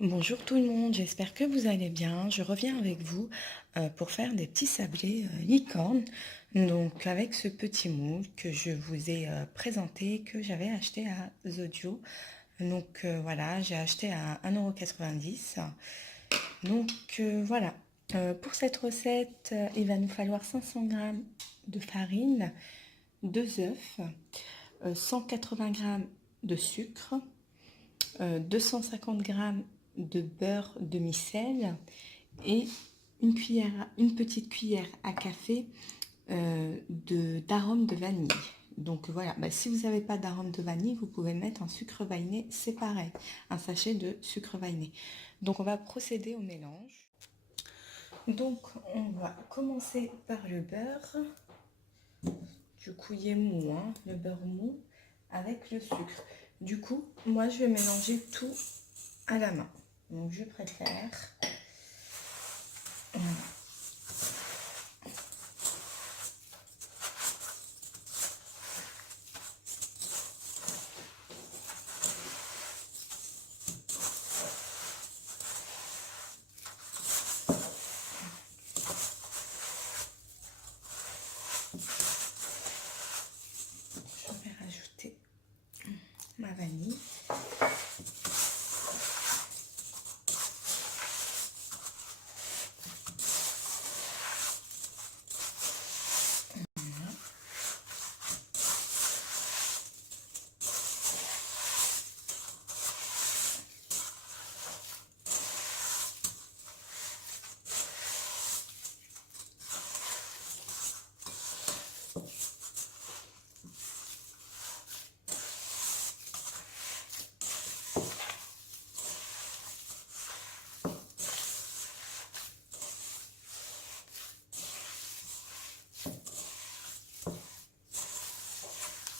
Bonjour tout le monde, j'espère que vous allez bien. Je reviens avec vous pour faire des petits sablés licorne. Donc avec ce petit moule que je vous ai présenté, que j'avais acheté à Zodio. Donc voilà, j'ai acheté à 1,90 €. Donc voilà, pour cette recette, il va nous falloir 500 g de farine, 2 œufs, 180 g de sucre, 250 g de beurre demi-sel et une petite cuillère à café d'arôme de vanille. Donc voilà, si vous n'avez pas d'arôme de vanille, vous pouvez mettre un sucre vanillé, c'est pareil, un sachet de sucre vanillé. Donc on va procéder au mélange. Donc on va commencer par le beurre. Du coup, il est mou, hein, le beurre mou avec le sucre. Du coup, moi je vais mélanger tout à la main. Donc je préfère. Voilà. Je vais rajouter ma vanille.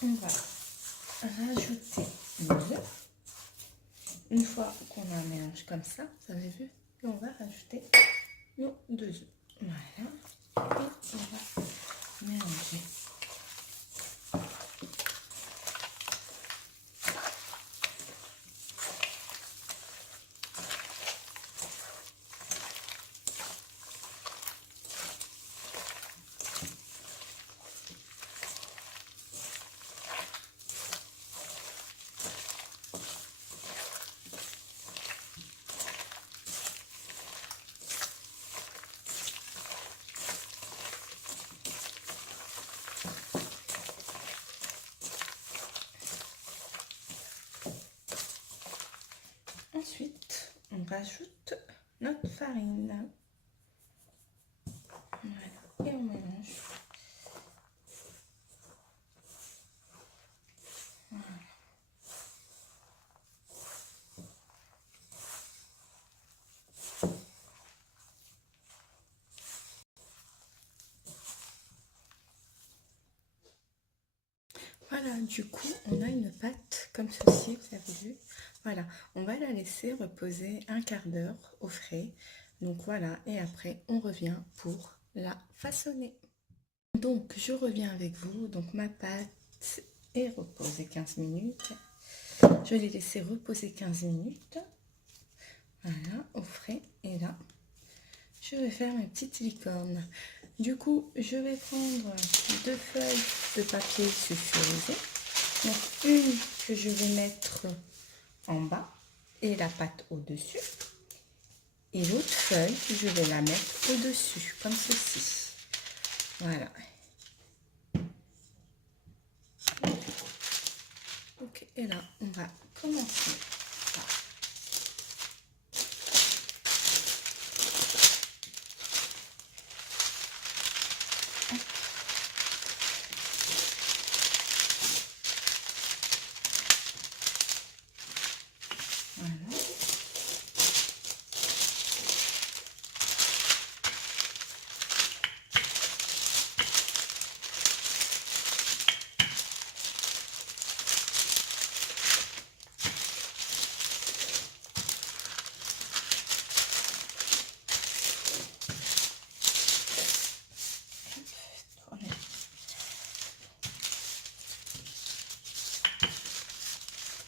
On va rajouter l'œuf. Une fois qu'on a un mélange comme ça, vous avez vu, et on va rajouter nos 2 œufs. Voilà. Et on va mélanger. Ensuite, on rajoute notre farine. Voilà. Et on mélange. Voilà. Voilà, du coup, on a une pâte comme ceci, vous avez vu. Voilà, on va la laisser reposer un quart d'heure au frais. Donc voilà, et après, on revient pour la façonner. Donc, je reviens avec vous. Donc, ma pâte est reposée 15 minutes. Je l'ai laissée reposer 15 minutes. Voilà, au frais. Et là, je vais faire mes petites licornes. Du coup, je vais prendre 2 feuilles de papier sulfurisé. Donc, une que je vais mettre en bas et la pâte au-dessus. Et l'autre feuille, je vais la mettre au-dessus, comme ceci. Voilà. Ok, et là, on va commencer. Voilà.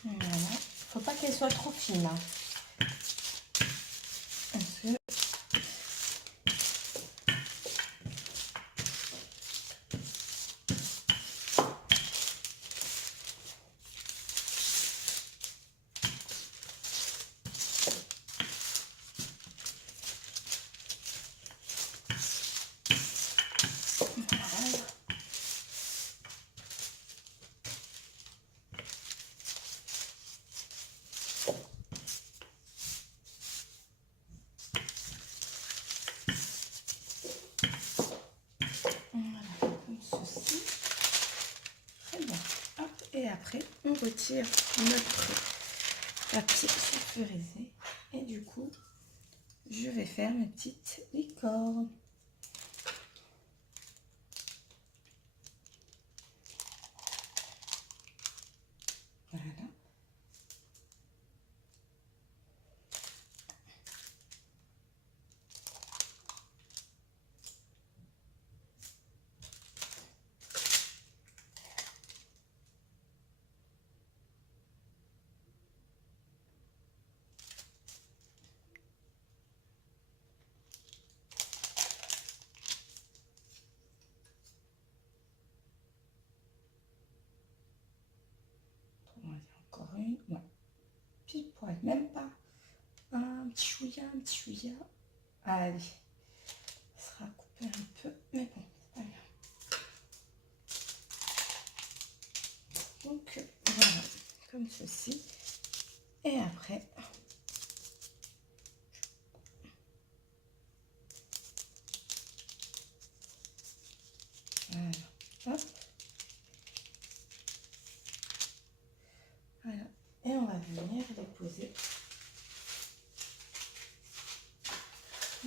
Voilà. Faut pas qu'elle soit trop fine, hein. et après on retire notre papier sulfurisé et du coup je vais faire mes petites licornes. Voilà. On va dire encore une. Ouais. Puis pour être même pas un petit chouïa, un petit chouïa. Allez. Ça sera coupé un peu, mais bon, c'est pas grave. Donc voilà, comme ceci. Et après, voilà. Hop. Voilà. Et on va venir les poser.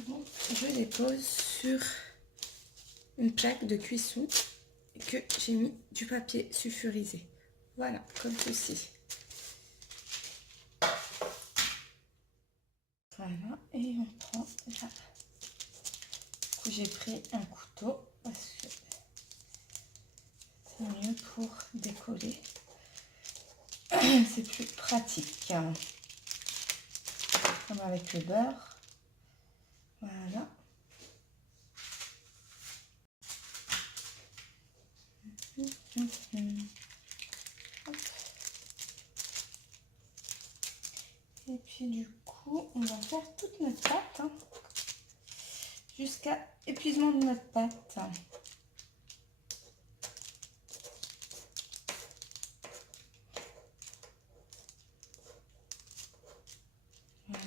Donc, je les pose sur une plaque de cuisson que j'ai mis du papier sulfurisé. Voilà, comme ceci. Voilà, et on prend là. Du coup, j'ai pris un couteau parce que c'est mieux pour décoller. C'est plus pratique. Comme avec le beurre. Voilà. Et puis du coup, on va faire toute notre pâte hein, jusqu'à épuisement de notre pâte. Voilà.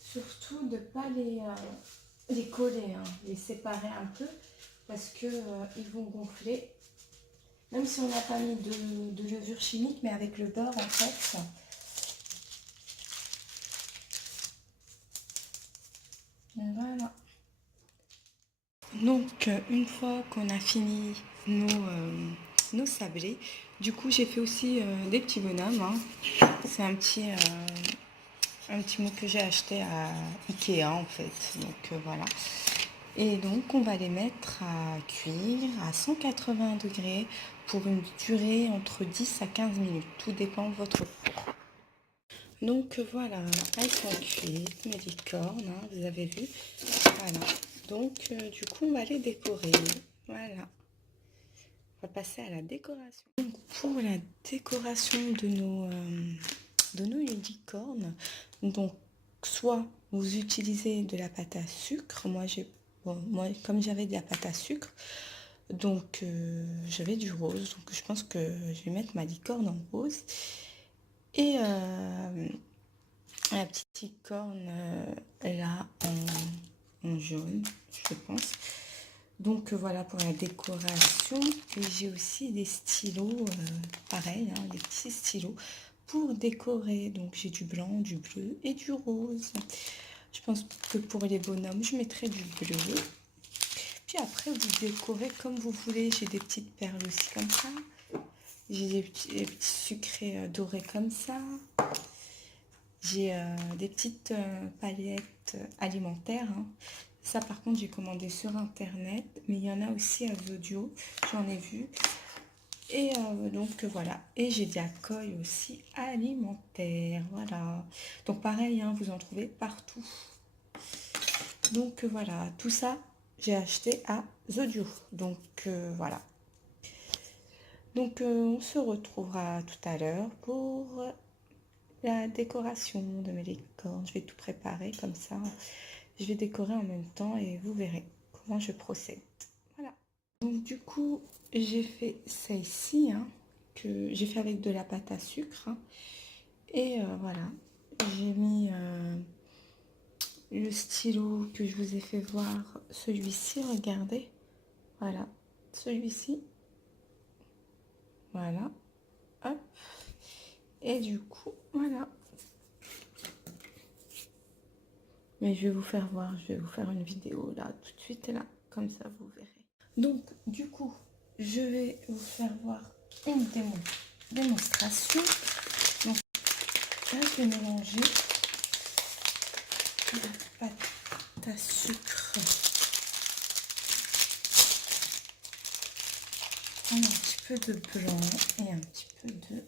Surtout de ne pas les coller, hein, les séparer un peu parce que ils vont gonfler. Même si on n'a pas mis de levure chimique, mais avec le beurre en fait. Voilà. Donc une fois qu'on a fini nos sablés, du coup j'ai fait aussi des petits bonhommes. Hein. C'est un petit moule que j'ai acheté à Ikea en fait. Donc voilà. Et donc on va les mettre à cuire à 180 degrés pour une durée entre 10 à 15 minutes. Tout dépend de votre four. Donc voilà, elles sont cuites, mes licornes, hein, vous avez vu. Voilà. Donc du coup on va les décorer. Voilà. On va passer à la décoration. Donc, pour la décoration de nos licornes, donc soit vous utilisez de la pâte à sucre. Moi comme j'avais de la pâte à sucre, donc j'avais du rose. Donc je pense que je vais mettre ma licorne en rose. Et la petite licorne là en jaune, je pense. Donc voilà pour la décoration. Et j'ai aussi des stylos, pareil, hein, des petits stylos pour décorer. Donc j'ai du blanc, du bleu et du rose. Je pense que pour les bonhommes, je mettrai du bleu. Puis après, vous décorez comme vous voulez. J'ai des petites perles aussi comme ça. J'ai des petits sucrés dorés comme ça. J'ai des petites paillettes alimentaires. Hein. Ça, par contre, j'ai commandé sur Internet. Mais il y en a aussi à Zodio. J'en ai vu. Et donc, voilà. Et j'ai de la colle aussi alimentaire. Voilà. Donc, pareil, hein, vous en trouvez partout. Donc, voilà. Tout ça, j'ai acheté à Zodio. Donc, voilà. Donc, on se retrouvera tout à l'heure pour la décoration de mes licornes. Je vais tout préparer comme ça. Je vais décorer en même temps et vous verrez comment je procède. Voilà. Donc du coup, j'ai fait ça ici, hein, que j'ai fait avec de la pâte à sucre. Hein, et voilà, j'ai mis le stylo que je vous ai fait voir, celui-ci, regardez. Voilà, celui-ci. Voilà. Hop. Et du coup, voilà. Mais je vais vous faire voir, je vais vous faire une vidéo là, tout de suite là, comme ça vous verrez. Donc, du coup, je vais vous faire voir une démonstration. Donc, là, je vais mélanger la pâte à sucre. Un petit peu de blanc et un petit peu de...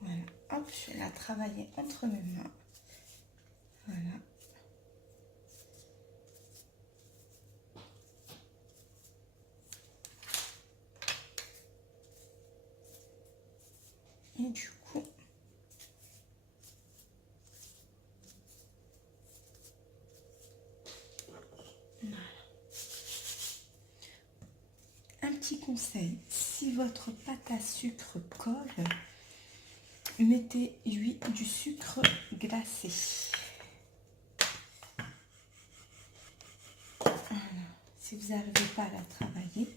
Voilà, hop, je vais la travailler entre mes mains. Voilà. Et du coup, voilà. Un petit conseil, si votre pâte à sucre colle, mettez du sucre glacé. Voilà. Si vous n'arrivez pas à la travailler,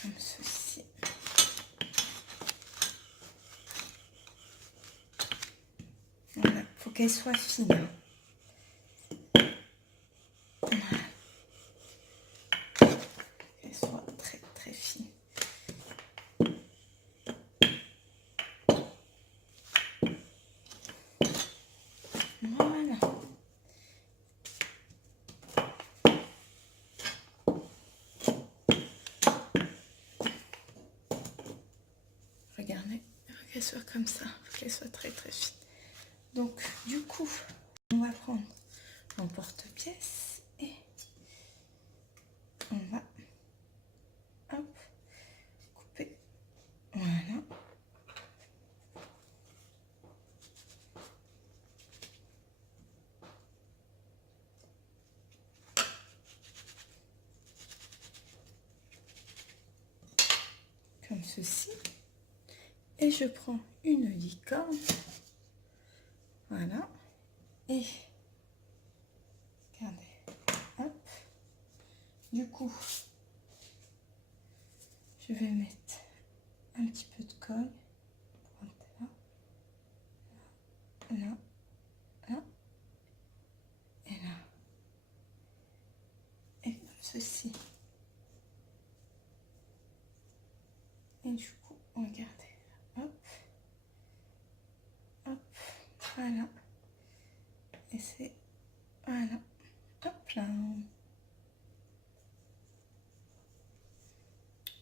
comme ceci. Voilà, faut qu'elle soit fine. Voilà. Qu'elle soit très très fine. Voilà. Regardez, faut qu'elle soit comme ça, faut qu'elle soit très très fine. Donc du coup, on va prendre mon porte-pièce et on va hop, couper. Voilà. Comme ceci. Et je prends une licorne. Voilà. Et regardez. Hop. Du coup, je vais mettre un petit peu de colle. Là, là, là et là. Et comme ceci. Et du coup, regardez. Hop. Hop. Voilà. Et c'est... Voilà. Hop là.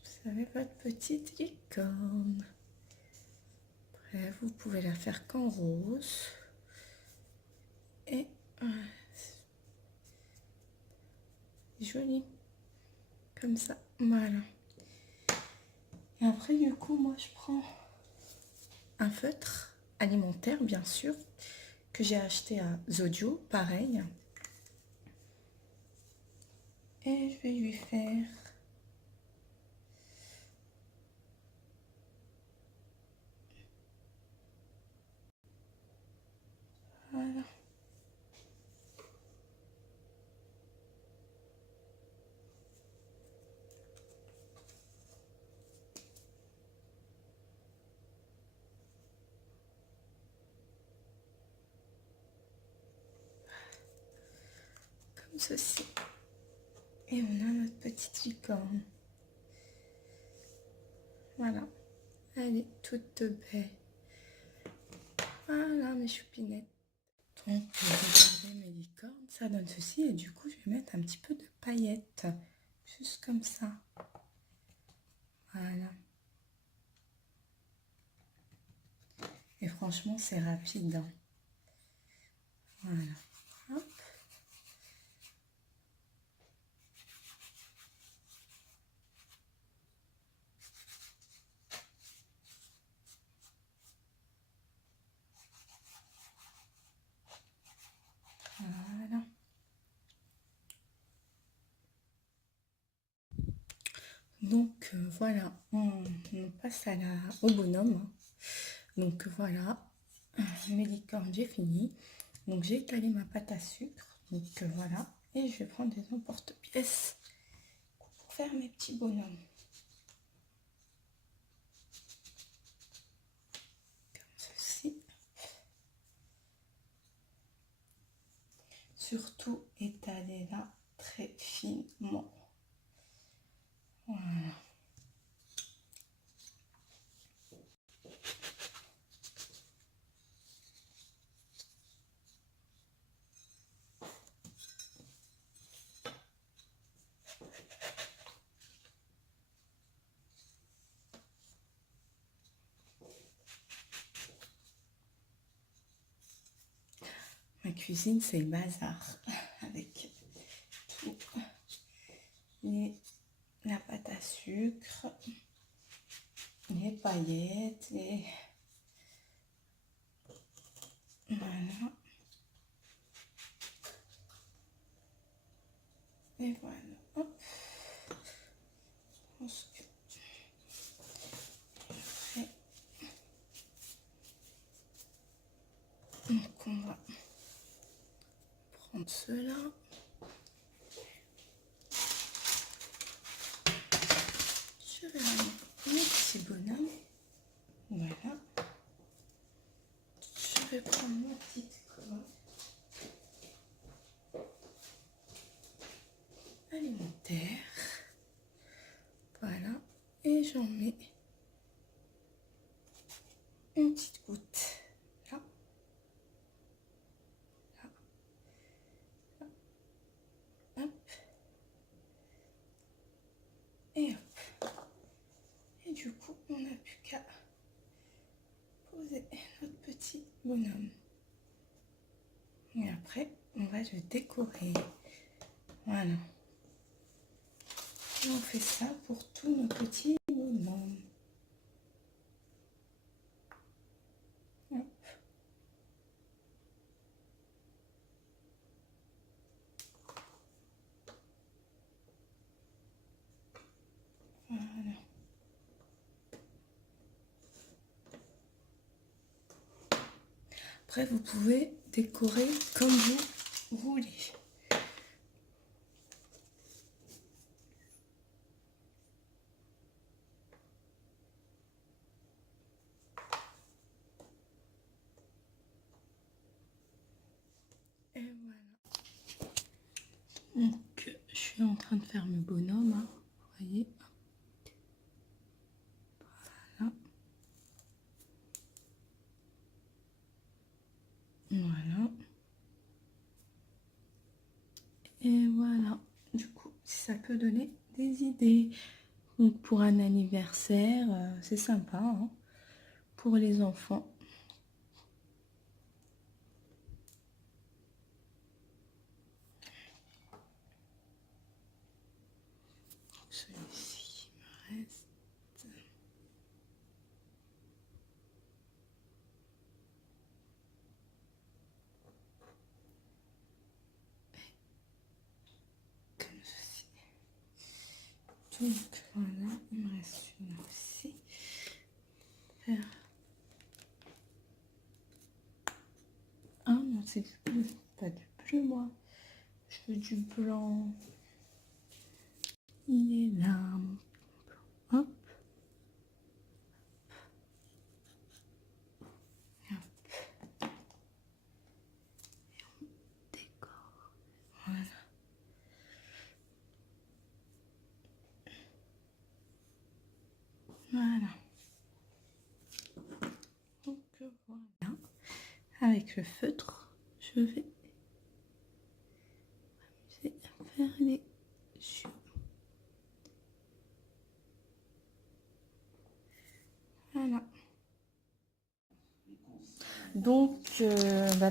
Vous avez votre petite licorne. Après, vous pouvez la faire qu'en rose. Et voilà. Joli. Comme ça. Voilà. Et après, du coup, moi, je prends un feutre alimentaire, bien sûr, que j'ai acheté à Zodio, pareil. Et je vais lui faire... Voilà. Comme ceci. Et on a notre petite licorne. Voilà. Elle est toute belle. Voilà mes choupinettes. Donc, regardez mes licornes, ça donne ceci. Et du coup, je vais mettre un petit peu de paillettes. Juste comme ça. Voilà. Et franchement, c'est rapide. Hein. Voilà. Hop. Voilà. Donc voilà, on passe au bonhomme. Donc voilà, mes licornes, j'ai fini. Donc j'ai étalé ma pâte à sucre. Donc voilà. Et je vais prendre des emporte-pièces pour faire mes petits bonhommes. Comme ceci. Surtout étaler là très finement. Voilà. Ma cuisine, c'est le bazar avec tout. La pâte à sucre, les paillettes, voilà. Et voilà. Hop. Je pense que après, donc on va prendre cela. Je vais mettre mes petits bonhommes. Voilà. Je vais prendre ma petite commode alimentaire. Voilà. Et j'en mets une petite goutte là. Là. Là. Hop. Et hop. Et du coup, on n'a plus qu'à poser notre petit bonhomme. Et après, on va le décorer. Voilà. Et on fait ça pour tous nos petits bonhommes. Hop. Voilà. Après, vous pouvez décorer comme vous voulez. Et voilà. Donc, je suis en train de faire mes bonhommes, hein, vous voyez. Voilà. Voilà. Et voilà. Du coup, ça peut donner des idées. Donc, pour un anniversaire, c'est sympa, hein, pour les enfants. Celui-ci me reste. Comme ceci. Donc voilà, il me reste une aussi. Faire. Ah non, c'est du bleu. Pas du bleu, moi. Je veux du blanc. Il est là, mon blanc. Hop. Et hop. Et on décore. Voilà. Voilà. Donc voilà. Avec le feutre, je vais m'amuser à faire les yeux. Voilà. Donc,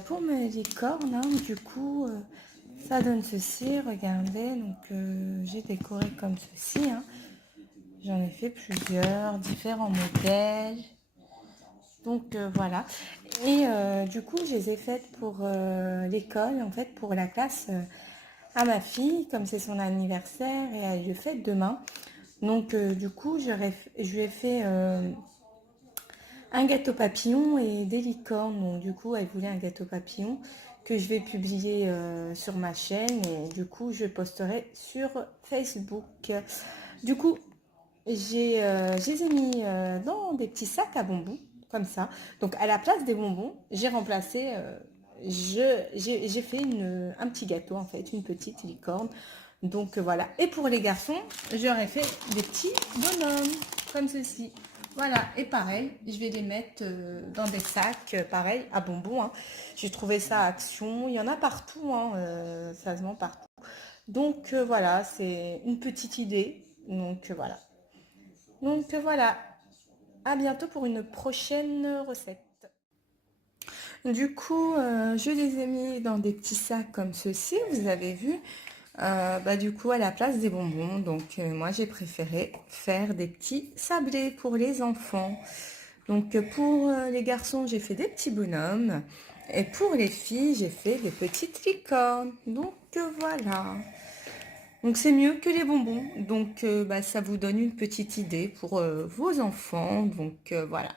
pour mes licornes, hein, du coup, ça donne ceci, regardez. Donc, j'ai décoré comme ceci. Hein. J'en ai fait plusieurs, différents modèles. Donc, voilà. Et du coup, je les ai faites pour l'école, en fait, pour la classe à ma fille, comme c'est son anniversaire et elle le fait demain. Donc, du coup, je lui ai fait un gâteau papillon et des licornes. Donc du coup, elle voulait un gâteau papillon que je vais publier sur ma chaîne et du coup, je posterai sur Facebook. Du coup, je les ai mis dans des petits sacs à bonbons, comme ça. Donc à la place des bonbons, j'ai remplacé, j'ai fait un petit gâteau en fait, une petite licorne. Donc voilà. Et pour les garçons, j'aurais fait des petits bonhommes, comme ceci. Voilà, et pareil, je vais les mettre dans des sacs, pareil, à bonbons, hein. J'ai trouvé ça à Action, il y en a partout, hein, ça se vend partout. Donc voilà, c'est une petite idée. Donc voilà. Donc voilà, à bientôt pour une prochaine recette. Du coup, je les ai mis dans des petits sacs comme ceci, vous avez vu. Bah, du coup, à la place des bonbons, donc moi j'ai préféré faire des petits sablés pour les enfants. Donc pour les garçons, j'ai fait des petits bonhommes. Et pour les filles, j'ai fait des petites licornes. Donc voilà. Donc c'est mieux que les bonbons. Donc bah, ça vous donne une petite idée pour vos enfants. Donc voilà.